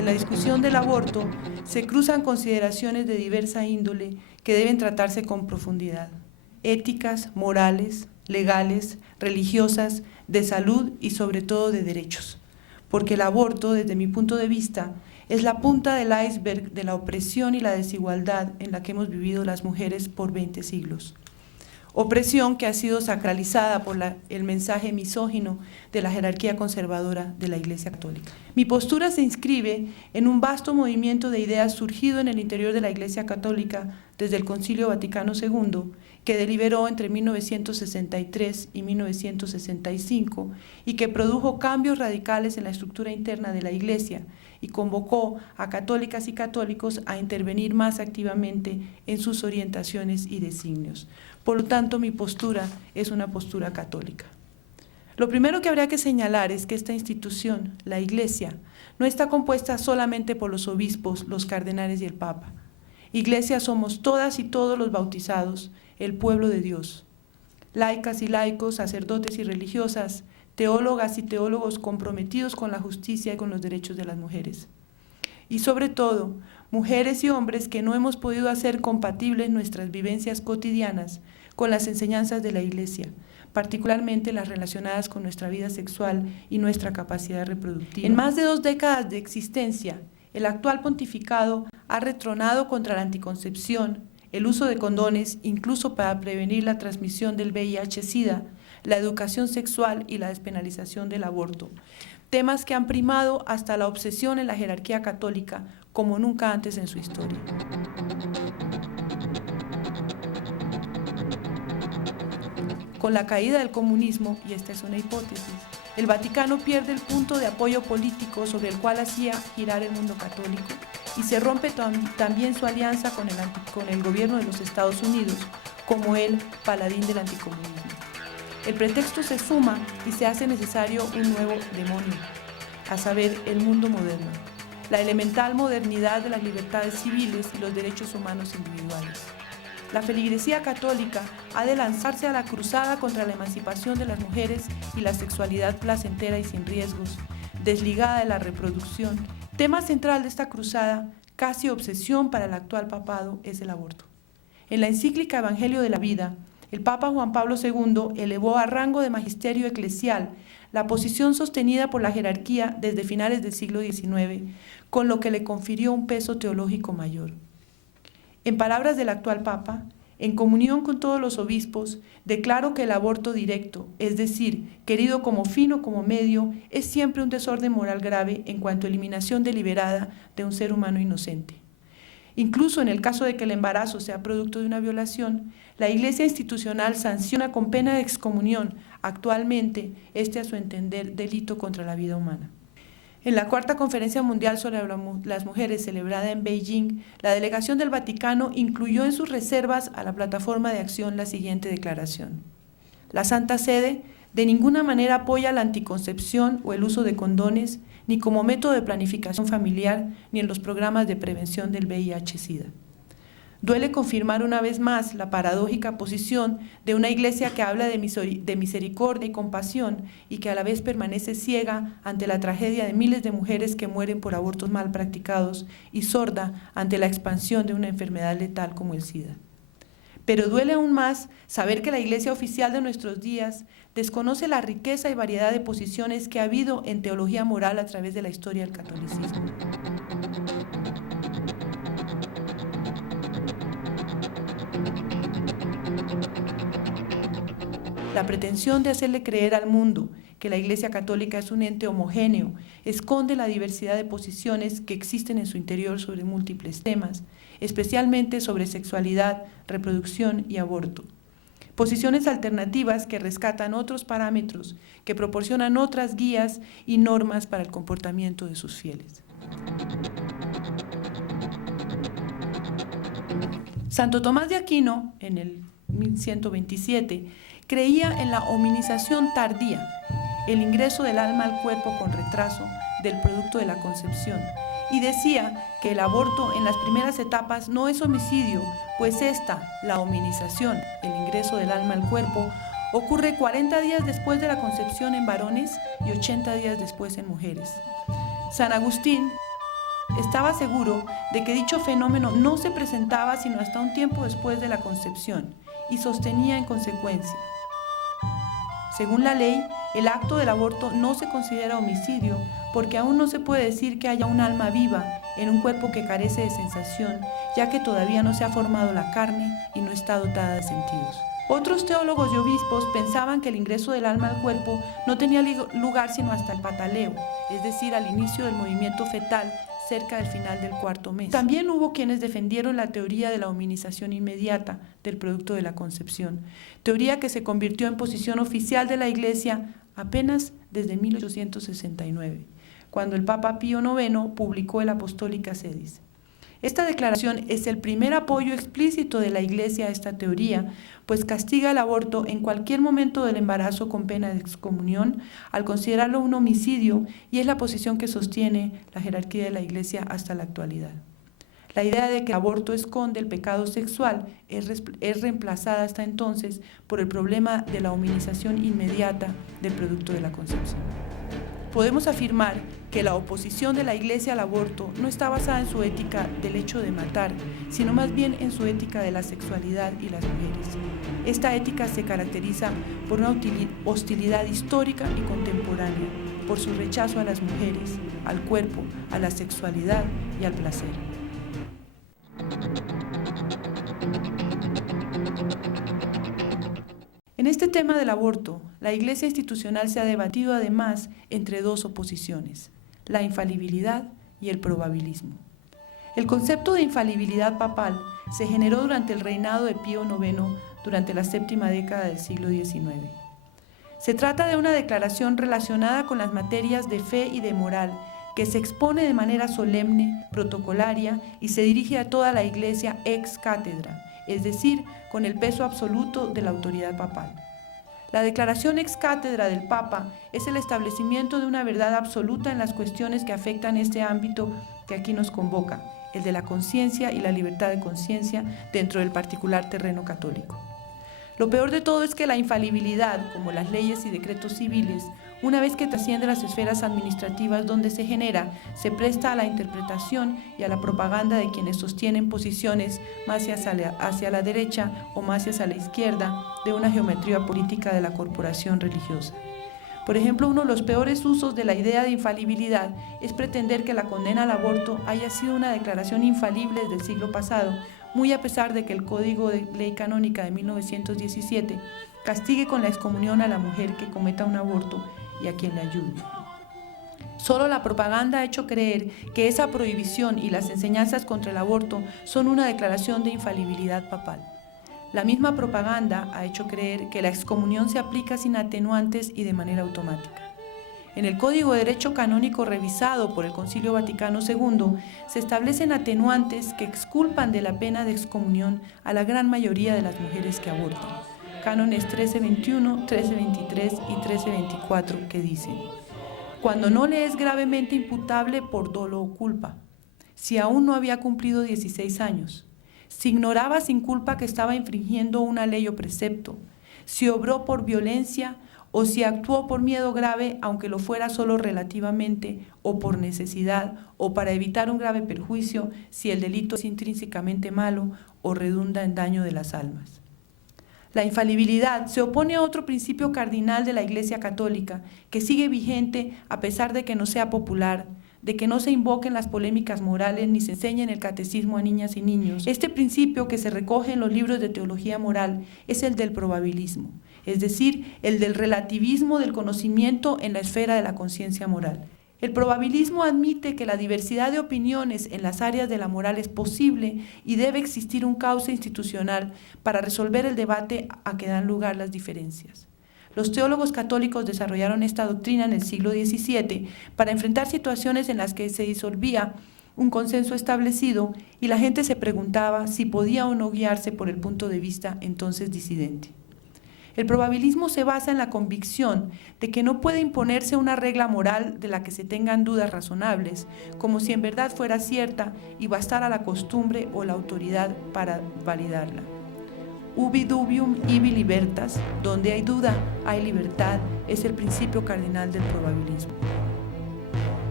en la discusión del aborto se cruzan consideraciones de diversa índole que deben tratarse con profundidad: éticas, morales, legales, religiosas, de salud y sobre todo de derechos. Porque el aborto, desde mi punto de vista, es la punta del iceberg de la opresión y la desigualdad en la que hemos vivido las mujeres por 20 siglos. Opresión que ha sido sacralizada por el mensaje misógino de la jerarquía conservadora de la Iglesia Católica. Mi postura se inscribe en un vasto movimiento de ideas surgido en el interior de la Iglesia Católica desde el Concilio Vaticano II, que deliberó entre 1963 y 1965 y que produjo cambios radicales en la estructura interna de la Iglesia y convocó a católicas y católicos a intervenir más activamente en sus orientaciones y designios. Por lo tanto, mi postura es una postura católica. Lo primero que habría que señalar es que esta institución, la Iglesia, no está compuesta solamente por los obispos, los cardenales y el Papa. Iglesia somos todas y todos los bautizados, el pueblo de Dios. Laicas y laicos, sacerdotes y religiosas, teólogas y teólogos comprometidos con la justicia y con los derechos de las mujeres. Y sobre todo, mujeres y hombres que no hemos podido hacer compatibles nuestras vivencias cotidianas con las enseñanzas de la Iglesia, particularmente las relacionadas con nuestra vida sexual y nuestra capacidad reproductiva. En más de 2 décadas de existencia, el actual pontificado ha retronado contra la anticoncepción, el uso de condones, incluso para prevenir la transmisión del VIH-Sida, la educación sexual y la despenalización del aborto, temas que han primado hasta la obsesión en la jerarquía católica como nunca antes en su historia. Con la caída del comunismo, y esta es una hipótesis, el Vaticano pierde el punto de apoyo político sobre el cual hacía girar el mundo católico y se rompe también su alianza con el gobierno de los Estados Unidos como el paladín del anticomunismo. El pretexto se suma y se hace necesario un nuevo demonio, a saber, el mundo moderno, la elemental modernidad de las libertades civiles y los derechos humanos individuales. La feligresía católica ha de lanzarse a la cruzada contra la emancipación de las mujeres y la sexualidad placentera y sin riesgos, desligada de la reproducción. Tema central de esta cruzada, casi obsesión para el actual papado, es el aborto. En la encíclica Evangelio de la Vida, el Papa Juan Pablo II elevó a rango de magisterio eclesial la posición sostenida por la jerarquía desde finales del siglo XIX, con lo que le confirió un peso teológico mayor. En palabras del actual Papa, en comunión con todos los obispos, declaro que el aborto directo, es decir, querido como fin o como medio, es siempre un desorden moral grave en cuanto a eliminación deliberada de un ser humano inocente. Incluso en el caso de que el embarazo sea producto de una violación, la Iglesia institucional sanciona con pena de excomunión, actualmente, a su entender, delito contra la vida humana. En la Cuarta Conferencia Mundial sobre las Mujeres, celebrada en Beijing, la delegación del Vaticano incluyó en sus reservas a la plataforma de acción la siguiente declaración: la Santa Sede de ninguna manera apoya la anticoncepción o el uso de condones, ni como método de planificación familiar, ni en los programas de prevención del VIH-Sida. Duele confirmar una vez más la paradójica posición de una Iglesia que habla de misericordia y compasión y que a la vez permanece ciega ante la tragedia de miles de mujeres que mueren por abortos mal practicados y sorda ante la expansión de una enfermedad letal como el SIDA. Pero duele aún más saber que la Iglesia oficial de nuestros días desconoce la riqueza y variedad de posiciones que ha habido en teología moral a través de la historia del catolicismo. La pretensión de hacerle creer al mundo que la Iglesia Católica es un ente homogéneo esconde la diversidad de posiciones que existen en su interior sobre múltiples temas, especialmente sobre sexualidad, reproducción y aborto. Posiciones alternativas que rescatan otros parámetros, que proporcionan otras guías y normas para el comportamiento de sus fieles. Santo Tomás de Aquino, en el 1127, creía en la hominización tardía, el ingreso del alma al cuerpo con retraso del producto de la concepción, y decía que el aborto en las primeras etapas no es homicidio, pues esta, la hominización, el ingreso del alma al cuerpo, ocurre 40 días después de la concepción en varones y 80 días después en mujeres. San Agustín estaba seguro de que dicho fenómeno no se presentaba sino hasta un tiempo después de la concepción y sostenía en consecuencia: según la ley, el acto del aborto no se considera homicidio porque aún no se puede decir que haya un alma viva en un cuerpo que carece de sensación, ya que todavía no se ha formado la carne y no está dotada de sentidos. Otros teólogos y obispos pensaban que el ingreso del alma al cuerpo no tenía lugar sino hasta el pataleo, es decir, al inicio del movimiento fetal, cerca del final del cuarto mes. También hubo quienes defendieron la teoría de la hominización inmediata del producto de la concepción, teoría que se convirtió en posición oficial de la Iglesia apenas desde 1869, cuando el Papa Pío IX publicó el Apostólica Sedis. Esta declaración es el primer apoyo explícito de la Iglesia a esta teoría, pues castiga el aborto en cualquier momento del embarazo con pena de excomunión, al considerarlo un homicidio, y es la posición que sostiene la jerarquía de la Iglesia hasta la actualidad. La idea de que el aborto esconde el pecado sexual es reemplazada hasta entonces por el problema de la hominización inmediata del producto de la concepción. Podemos afirmar que la oposición de la Iglesia al aborto no está basada en su ética del hecho de matar, sino más bien en su ética de la sexualidad y las mujeres. Esta ética se caracteriza por una hostilidad histórica y contemporánea, por su rechazo a las mujeres, al cuerpo, a la sexualidad y al placer. En este tema del aborto, la Iglesia institucional se ha debatido además entre dos oposiciones: la infalibilidad y el probabilismo. El concepto de infalibilidad papal se generó durante el reinado de Pío IX, durante la séptima década del siglo XIX. Se trata de una declaración relacionada con las materias de fe y de moral que se expone de manera solemne, protocolaria y se dirige a toda la Iglesia ex cátedra, es decir, con el peso absoluto de la autoridad papal. La declaración ex cátedra del Papa es el establecimiento de una verdad absoluta en las cuestiones que afectan este ámbito que aquí nos convoca, el de la conciencia y la libertad de conciencia dentro del particular terreno católico. Lo peor de todo es que la infalibilidad, como las leyes y decretos civiles, una vez que trasciende las esferas administrativas donde se genera, se presta a la interpretación y a la propaganda de quienes sostienen posiciones más hacia la derecha o más hacia la izquierda de una geometría política de la corporación religiosa. Por ejemplo, uno de los peores usos de la idea de infalibilidad es pretender que la condena al aborto haya sido una declaración infalible del siglo pasado, muy a pesar de que el Código de Ley Canónica de 1917 castigue con la excomunión a la mujer que cometa un aborto y a quien le ayude. Solo la propaganda ha hecho creer que esa prohibición y las enseñanzas contra el aborto son una declaración de infalibilidad papal. La misma propaganda ha hecho creer que la excomunión se aplica sin atenuantes y de manera automática. En el Código de Derecho Canónico revisado por el Concilio Vaticano II se establecen atenuantes que exculpan de la pena de excomunión a la gran mayoría de las mujeres que abortan. Cánones 1321, 1323 y 1324 que dicen: cuando no le es gravemente imputable por dolo o culpa, si aún no había cumplido 16 años, si ignoraba sin culpa que estaba infringiendo una ley o precepto, si obró por violencia o si actuó por miedo grave, aunque lo fuera solo relativamente, o por necesidad, o para evitar un grave perjuicio, si el delito es intrínsecamente malo o redunda en daño de las almas. La infalibilidad se opone a otro principio cardinal de la Iglesia Católica, que sigue vigente a pesar de que no sea popular, de que no se invoquen las polémicas morales ni se enseñe en el catecismo a niñas y niños. Este principio, que se recoge en los libros de teología moral, es el del probabilismo, es decir, el del relativismo del conocimiento en la esfera de la conciencia moral. El probabilismo admite que la diversidad de opiniones en las áreas de la moral es posible y debe existir un cauce institucional para resolver el debate a que dan lugar las diferencias. Los teólogos católicos desarrollaron esta doctrina en el siglo XVII para enfrentar situaciones en las que se disolvía un consenso establecido y la gente se preguntaba si podía o no guiarse por el punto de vista entonces disidente. El probabilismo se basa en la convicción de que no puede imponerse una regla moral de la que se tengan dudas razonables, como si en verdad fuera cierta y bastara la costumbre o la autoridad para validarla. Ubi dubium ibi libertas, donde hay duda, hay libertad, es el principio cardinal del probabilismo.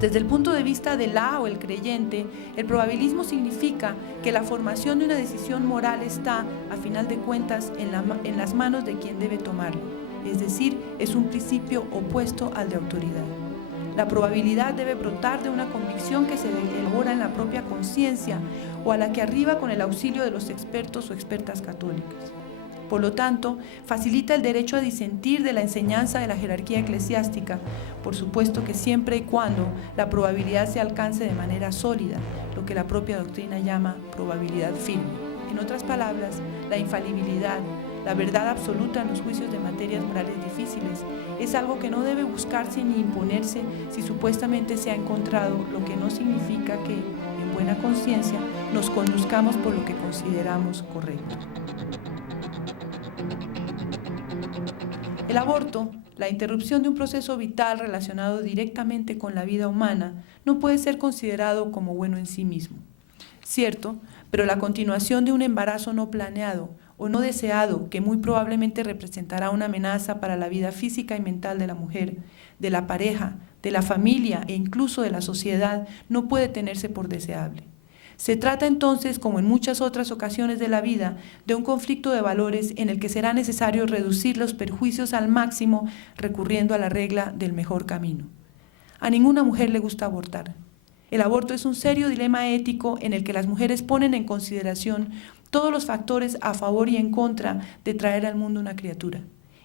Desde el punto de vista de la o el creyente, el probabilismo significa que la formación de una decisión moral está, a final de cuentas, en las manos de quien debe tomarlo, es decir, es un principio opuesto al de autoridad. La probabilidad debe brotar de una convicción que se elabora en la propia conciencia o a la que arriba con el auxilio de los expertos o expertas católicas. Por lo tanto, facilita el derecho a disentir de la enseñanza de la jerarquía eclesiástica, por supuesto que siempre y cuando la probabilidad se alcance de manera sólida, lo que la propia doctrina llama probabilidad firme. En otras palabras, la infalibilidad, la verdad absoluta en los juicios de materias morales difíciles, es algo que no debe buscarse ni imponerse si supuestamente se ha encontrado, lo que no significa que, en buena conciencia, nos conduzcamos por lo que consideramos correcto. El aborto, la interrupción de un proceso vital relacionado directamente con la vida humana, no puede ser considerado como bueno en sí mismo. Cierto, pero la continuación de un embarazo no planeado o no deseado, que muy probablemente representará una amenaza para la vida física y mental de la mujer, de la pareja, de la familia e incluso de la sociedad, no puede tenerse por deseable. Se trata entonces, como en muchas otras ocasiones de la vida, de un conflicto de valores en el que será necesario reducir los perjuicios al máximo recurriendo a la regla del mejor camino. A ninguna mujer le gusta abortar. El aborto es un serio dilema ético en el que las mujeres ponen en consideración todos los factores a favor y en contra de traer al mundo una criatura,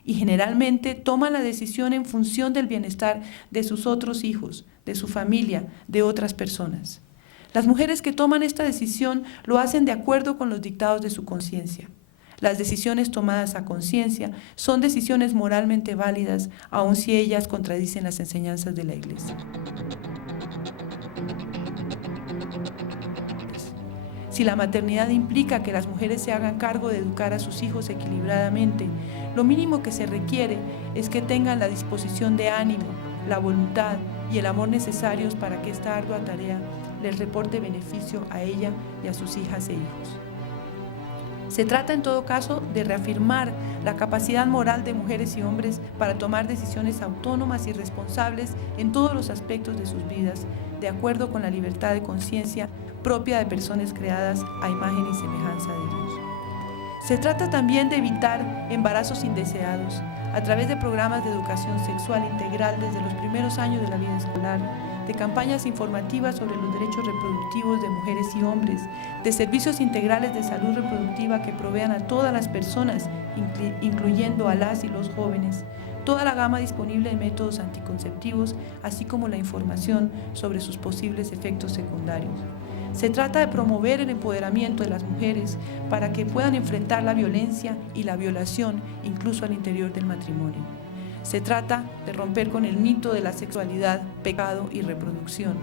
y generalmente toman la decisión en función del bienestar de sus otros hijos, de su familia, de otras personas. Las mujeres que toman esta decisión lo hacen de acuerdo con los dictados de su conciencia. Las decisiones tomadas a conciencia son decisiones moralmente válidas, aun si ellas contradicen las enseñanzas de la Iglesia. Si la maternidad implica que las mujeres se hagan cargo de educar a sus hijos equilibradamente, lo mínimo que se requiere es que tengan la disposición de ánimo, la voluntad y el amor necesarios para que esta ardua tarea les reporte beneficio a ella y a sus hijas e hijos. Se trata en todo caso de reafirmar la capacidad moral de mujeres y hombres para tomar decisiones autónomas y responsables en todos los aspectos de sus vidas, de acuerdo con la libertad de conciencia propia de personas creadas a imagen y semejanza de Dios. Se trata también de evitar embarazos indeseados a través de programas de educación sexual integral desde los primeros años de la vida escolar, de campañas informativas sobre los derechos reproductivos de mujeres y hombres, de servicios integrales de salud reproductiva que provean a todas las personas, incluyendo a las y los jóvenes, toda la gama disponible de métodos anticonceptivos, así como la información sobre sus posibles efectos secundarios. Se trata de promover el empoderamiento de las mujeres para que puedan enfrentar la violencia y la violación, incluso al interior del matrimonio. Se trata de romper con el mito de la sexualidad, pecado y reproducción,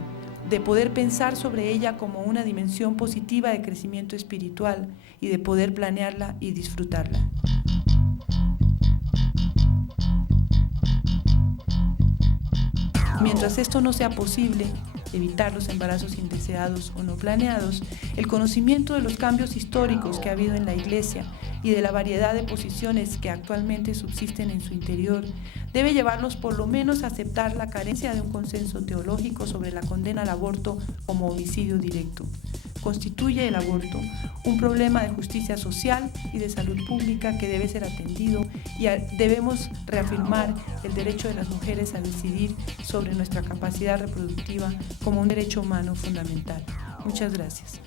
de poder pensar sobre ella como una dimensión positiva de crecimiento espiritual y de poder planearla y disfrutarla. Mientras esto no sea posible, evitar los embarazos indeseados o no planeados, el conocimiento de los cambios históricos que ha habido en la Iglesia y de la variedad de posiciones que actualmente subsisten en su interior, debe llevarnos por lo menos a aceptar la carencia de un consenso teológico sobre la condena al aborto como homicidio directo. Constituye el aborto un problema de justicia social y de salud pública que debe ser atendido y debemos reafirmar el derecho de las mujeres a decidir sobre nuestra capacidad reproductiva como un derecho humano fundamental. Muchas gracias.